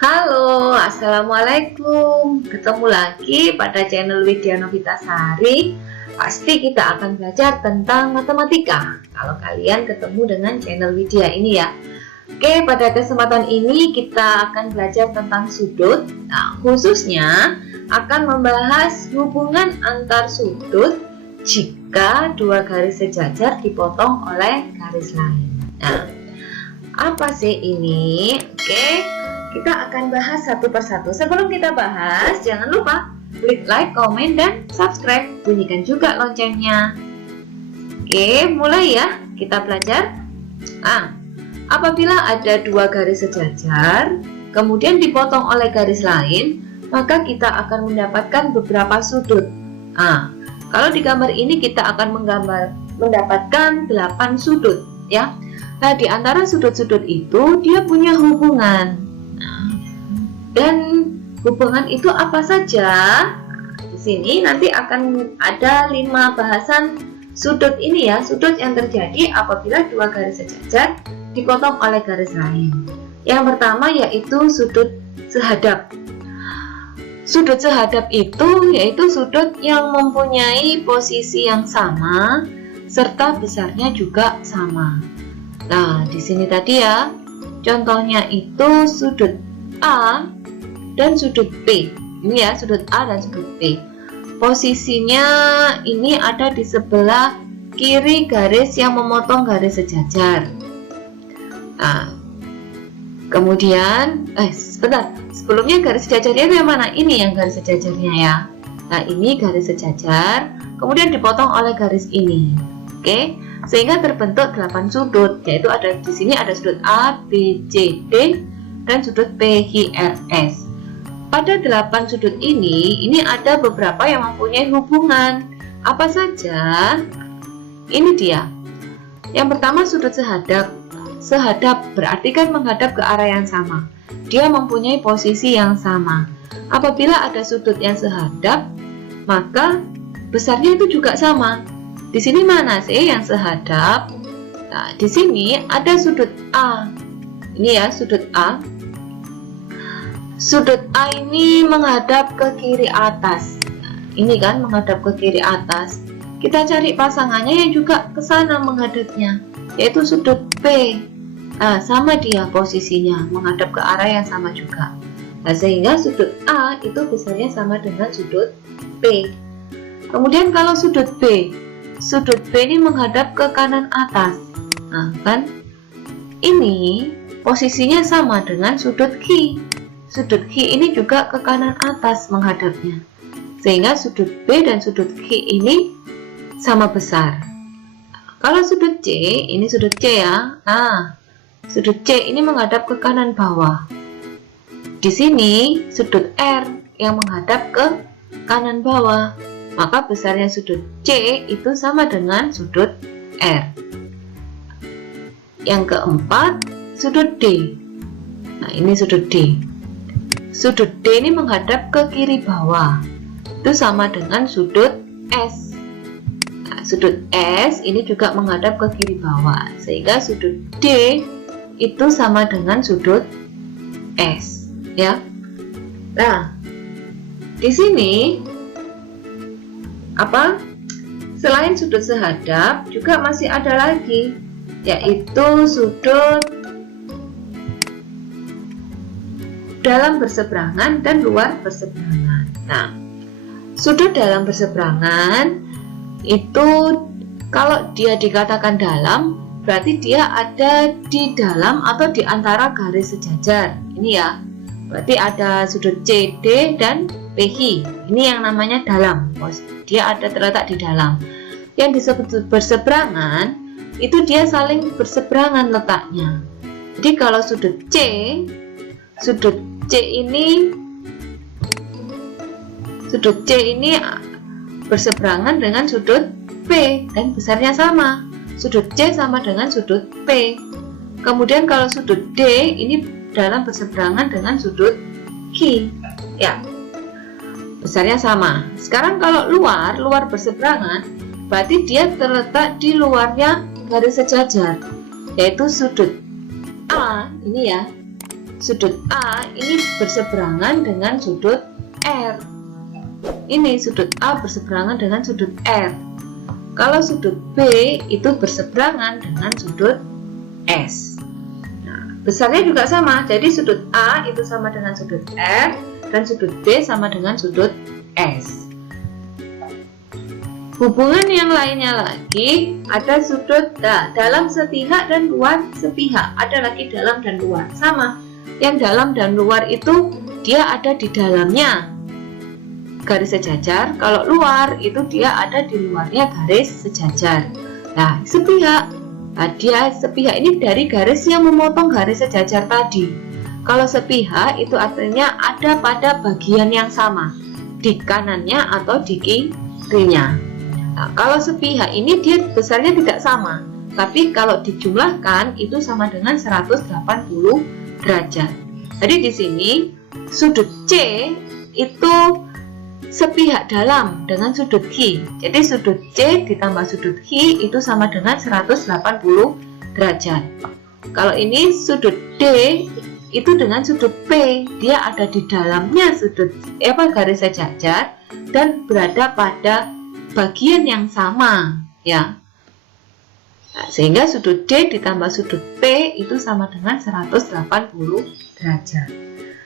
Halo, Assalamualaikum. Ketemu lagi pada channel Widya Novitasari. Pasti kita akan belajar tentang matematika kalau kalian ketemu dengan channel Widya ini ya. Oke, pada kesempatan ini kita akan belajar tentang sudut. Nah, khususnya akan membahas hubungan antar sudut jika dua garis sejajar dipotong oleh garis lain. Nah, apa sih ini? Oke, kita akan bahas satu persatu. Sebelum kita bahas, jangan lupa klik like, komen, dan subscribe. Bunyikan juga loncengnya. Oke, mulai ya. Kita belajar. Apabila ada dua garis sejajar, kemudian dipotong oleh garis lain, maka kita akan mendapatkan beberapa sudut. Kalau di gambar ini kita akan mendapatkan 8 sudut, ya. Nah, di antara sudut-sudut itu dia punya hubungan. Dan hubungan itu apa saja? Di sini nanti akan ada 5 bahasan sudut ini ya, sudut yang terjadi apabila dua garis sejajar dipotong oleh garis lain. Yang pertama yaitu sudut sehadap. Sudut sehadap itu yaitu sudut yang mempunyai posisi yang sama serta besarnya juga sama. Nah, di sini tadi ya, contohnya itu sudut A dan sudut P. Ini ya, sudut A dan sudut P. Posisinya ini ada di sebelah kiri garis yang memotong garis sejajar. Nah, kemudian sebentar, sebelumnya garis sejajarnya itu yang mana? Ini yang garis sejajarnya ya. Nah, ini garis sejajar, kemudian dipotong oleh garis ini. Oke, sehingga terbentuk 8 sudut, yaitu ada di sini ada sudut A, B, C, D dan sudut P, Q, R, S. Pada 8 sudut ini ada beberapa yang mempunyai hubungan. Apa saja? Ini dia. Yang pertama sudut sehadap. Sehadap berarti kan menghadap ke arah yang sama. Dia mempunyai posisi yang sama. Apabila ada sudut yang sehadap, maka besarnya itu juga sama. Di sini mana sih yang sehadap? Nah, di sini ada sudut A. Ini ya, sudut A. Sudut A ini menghadap ke kiri atas. Ini kan menghadap ke kiri atas. Kita cari pasangannya yang juga ke sana menghadapnya, yaitu sudut P. Sama dia posisinya, menghadap ke arah yang sama juga. Nah, sehingga sudut A itu besarnya sama dengan sudut P. Kemudian kalau sudut B ini menghadap ke kanan atas. Nah, kan? Ini posisinya sama dengan sudut Q. Sudut Q ini juga ke kanan atas menghadapnya, sehingga sudut B dan sudut Q ini sama besar. Kalau sudut C, ini sudut C ya. Sudut C ini menghadap ke kanan bawah. Di sini sudut R yang menghadap ke kanan bawah, maka besarnya sudut C itu sama dengan sudut R. Yang keempat, sudut D. Nah, ini sudut D. Sudut D ini menghadap ke kiri bawah, itu sama dengan sudut S. Nah, sudut S ini juga menghadap ke kiri bawah, sehingga sudut D itu sama dengan sudut S, ya. Nah, di sini selain sudut sehadap juga masih ada lagi, yaitu sudut dalam berseberangan dan luar berseberangan. Nah, sudut dalam berseberangan itu kalau dia dikatakan dalam, berarti dia ada di dalam atau di antara garis sejajar. Ini ya, berarti ada sudut CD dan PQ. Ini yang namanya dalam. Dia ada terletak di dalam. Yang disebut berseberangan itu dia saling berseberangan letaknya. Jadi kalau sudut C ini berseberangan dengan sudut P dan besarnya sama. Sudut C sama dengan sudut P. Kemudian kalau sudut D ini dalam berseberangan dengan sudut Q, ya, besarnya sama. Sekarang kalau luar berseberangan, berarti dia terletak di luarnya garis sejajar, yaitu sudut A ini ya. sudut A ini berseberangan dengan sudut R. Ini sudut A berseberangan dengan sudut R. Kalau sudut B itu berseberangan dengan sudut S. Nah, besarnya juga sama. Jadi sudut A itu sama dengan sudut R dan sudut B sama dengan sudut S. Hubungan yang lainnya lagi, ada sudut dalam sepihak dan luar sepihak. Ada lagi dalam dan luar. Sama. Yang dalam dan luar itu dia ada di dalamnya garis sejajar. Kalau luar itu dia ada di luarnya garis sejajar. Nah, sepihak. Nah, dia sepihak ini dari garis yang memotong garis sejajar tadi. Kalau sepihak itu artinya ada pada bagian yang sama, di kanannya atau di kirinya. Nah, kalau sepihak ini dia besarnya tidak sama, tapi kalau dijumlahkan itu sama dengan 180 derajat. Jadi di sini sudut C itu sepihak dalam dengan sudut Q. Jadi sudut C ditambah sudut Q itu sama dengan 180 derajat. Kalau ini sudut D itu dengan sudut P, dia ada di dalamnya garis sejajar dan berada pada bagian yang sama, ya. Nah, sehingga sudut D ditambah sudut P itu sama dengan 180 derajat.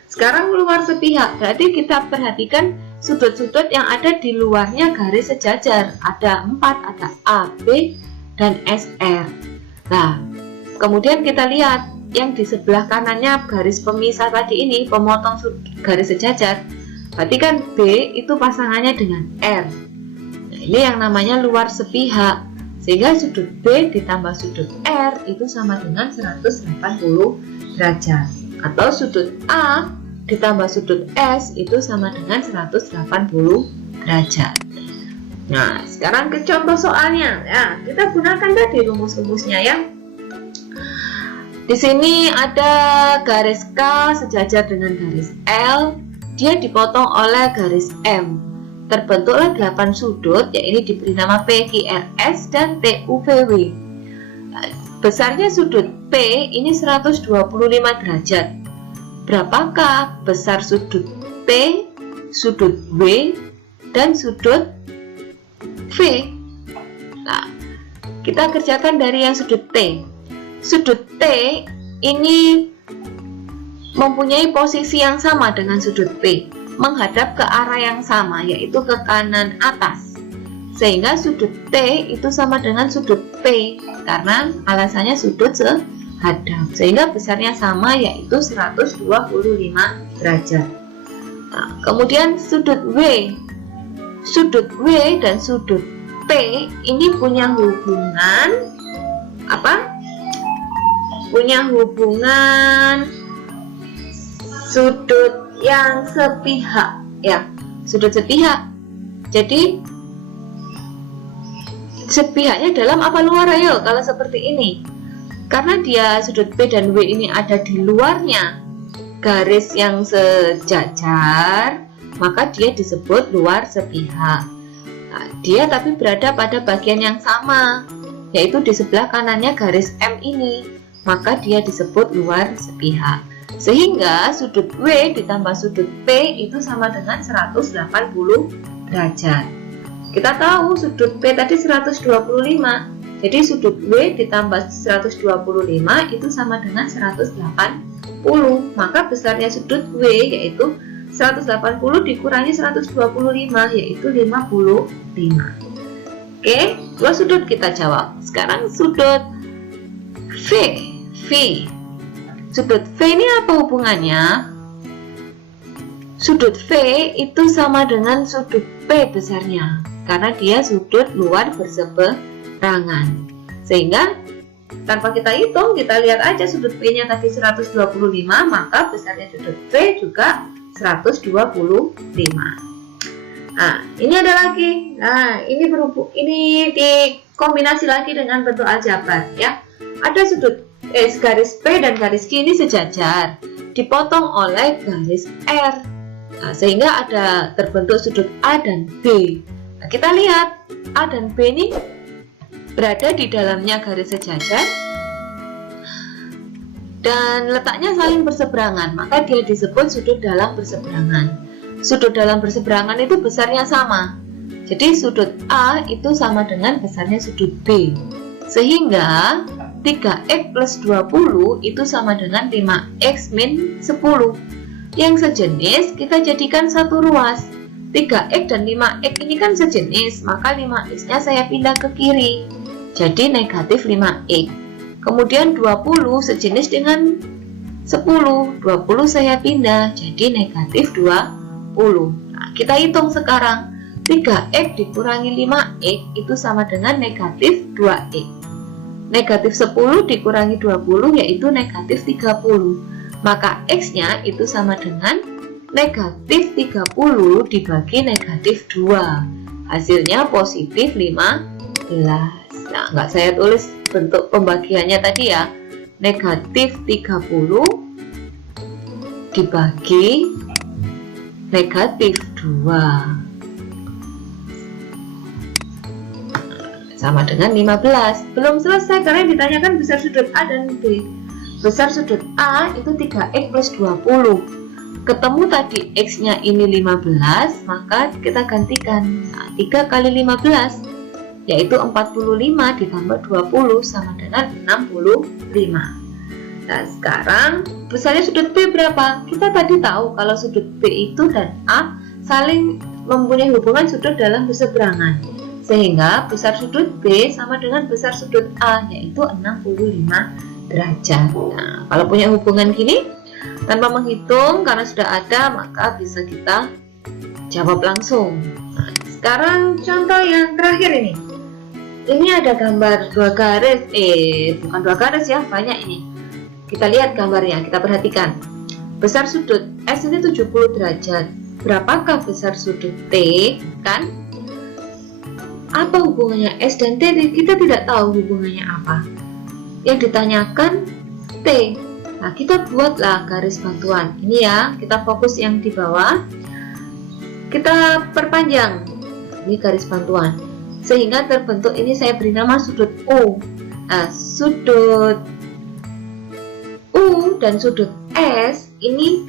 Sekarang luar sepihak, berarti kita perhatikan sudut-sudut yang ada di luarnya garis sejajar. Ada 4, ada A, B, dan SR. Nah, kemudian kita lihat yang di sebelah kanannya garis pemisah tadi ini, pemotong garis sejajar. Berarti kan B itu pasangannya dengan R. Nah, ini yang namanya luar sepihak. Sehingga sudut B ditambah sudut R itu sama dengan 180 derajat. Atau sudut A ditambah sudut S itu sama dengan 180 derajat. Nah, sekarang ke contoh soalnya. Ya, kita gunakan tadi rumus-rumusnya ya. Di sini ada garis K sejajar dengan garis L. Dia dipotong oleh garis M. Terbentuklah 8 sudut, ya ini diberi nama PQRS dan TUVW. Besarnya sudut P ini 125 derajat. Berapakah besar sudut P, sudut W, dan sudut V? Nah, kita kerjakan dari yang sudut T. Sudut T ini mempunyai posisi yang sama dengan sudut P, menghadap ke arah yang sama, yaitu ke kanan atas. Sehingga sudut T itu sama dengan sudut P, karena alasannya sudut sehadap. Sehingga besarnya sama, yaitu 125 derajat. Nah, kemudian sudut W. Sudut W dan sudut P ini punya hubungan apa? Punya hubungan sudut yang sepihak, ya, sudut sepihak. Jadi sepihaknya dalam apa luar? Ayo, kalau seperti ini, karena dia sudut P dan W ini ada di luarnya garis yang sejajar, maka dia disebut luar sepihak. Nah, dia tapi berada pada bagian yang sama, yaitu di sebelah kanannya garis M ini, maka dia disebut luar sepihak. Sehingga sudut W ditambah sudut P itu sama dengan 180 derajat. Kita tahu sudut P tadi 125, jadi sudut W ditambah 125 itu sama dengan 180. Maka besarnya sudut W yaitu 180 dikurangi 125 yaitu 55. Oke, dua sudut kita jawab. Sekarang sudut V. Sudut V ini apa hubungannya? Sudut V itu sama dengan sudut P besarnya, karena dia sudut luar berseberangan. Sehingga tanpa kita hitung, kita lihat aja sudut P nya tadi 125, maka besarnya sudut V juga 125. Nah, ini ada lagi. Nah, ini dikombinasi lagi dengan bentuk aljabar ya. Ada sudut garis P dan garis Q ini sejajar, dipotong oleh garis R. Nah, sehingga ada terbentuk sudut A dan B. Nah, kita lihat A dan B ini berada di dalamnya garis sejajar. dan letaknya saling berseberangan, maka dia disebut sudut dalam berseberangan. Sudut dalam berseberangan itu besarnya sama. Jadi sudut A itu sama dengan besarnya sudut B. Sehingga 3x plus 20 itu sama dengan 5x min 10. Yang sejenis kita jadikan satu ruas. 3x dan 5x ini kan sejenis, maka 5x-nya saya pindah ke kiri. Jadi negatif 5x. Kemudian 20 sejenis dengan 10. 20 saya pindah, jadi negatif 20. Nah, kita hitung sekarang. 3x dikurangi 5x itu sama dengan negatif 2x. Negatif 10 dikurangi 20 yaitu negatif 30. Maka x-nya itu sama dengan negatif 30 dibagi negatif 2. Hasilnya positif 15. Nah, nggak saya tulis bentuk pembagiannya tadi ya. Negatif 30 dibagi negatif 2. Sama dengan 15. Belum selesai karena ditanyakan besar sudut A dan B. Besar sudut A itu 3x plus 20. Ketemu tadi x-nya ini 15, maka kita gantikan. Nah, 3 kali 15 yaitu 45 ditambah 20 sama dengan 65. Nah, sekarang besarnya sudut B berapa? Kita tadi tahu kalau sudut B itu dan A saling mempunyai hubungan sudut dalam berseberangan. Sehingga besar sudut B sama dengan besar sudut A, yaitu 65 derajat. Nah, kalau punya hubungan gini, tanpa menghitung karena sudah ada, maka bisa kita jawab langsung. Nah, sekarang contoh yang terakhir ini. Ini ada gambar dua garis, bukan dua garis ya, banyak ini. Kita lihat gambarnya, kita perhatikan. Besar sudut S ini 70 derajat. Berapakah besar sudut T? Kan? Apa hubungannya S dan T? Kita tidak tahu hubungannya apa. Yang ditanyakan T. Nah, kita buatlah garis bantuan. Ini ya, kita fokus yang di bawah. Kita perpanjang. Ini garis bantuan. Sehingga terbentuk ini saya beri nama sudut U. Nah, sudut U dan sudut S ini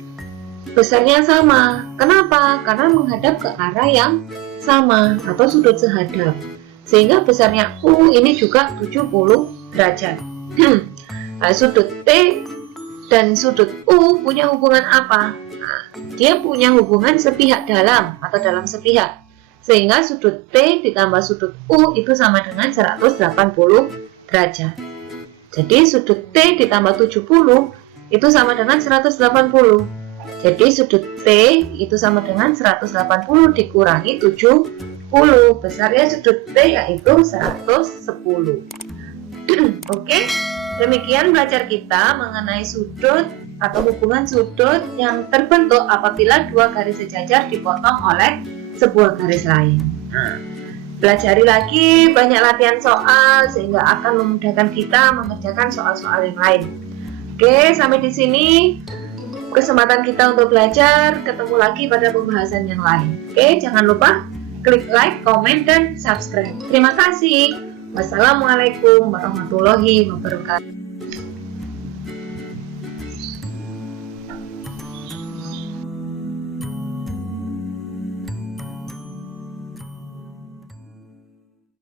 besarnya sama. Kenapa? Karena menghadap ke arah yang sama atau sudut sehadap. Sehingga besarnya U ini juga 70 derajat. Nah, sudut T dan sudut U punya hubungan apa? Nah, dia punya hubungan sepihak dalam atau dalam sepihak. Sehingga sudut T ditambah sudut U itu sama dengan 180 derajat. Jadi sudut T ditambah 70 itu sama dengan 180. Jadi sudut T itu sama dengan 180 dikurangi 70. Besarnya sudut T yaitu 110. Oke, demikian belajar kita mengenai sudut atau hubungan sudut yang terbentuk apabila dua garis sejajar dipotong oleh sebuah garis lain. Nah, pelajari lagi banyak latihan soal sehingga akan memudahkan kita mengerjakan soal-soal yang lain. Oke, sampai di sini kesempatan kita untuk belajar. Ketemu lagi pada pembahasan yang lain. Oke, jangan lupa klik like, komen, dan subscribe. Terima kasih. Wassalamualaikum warahmatullahi wabarakatuh.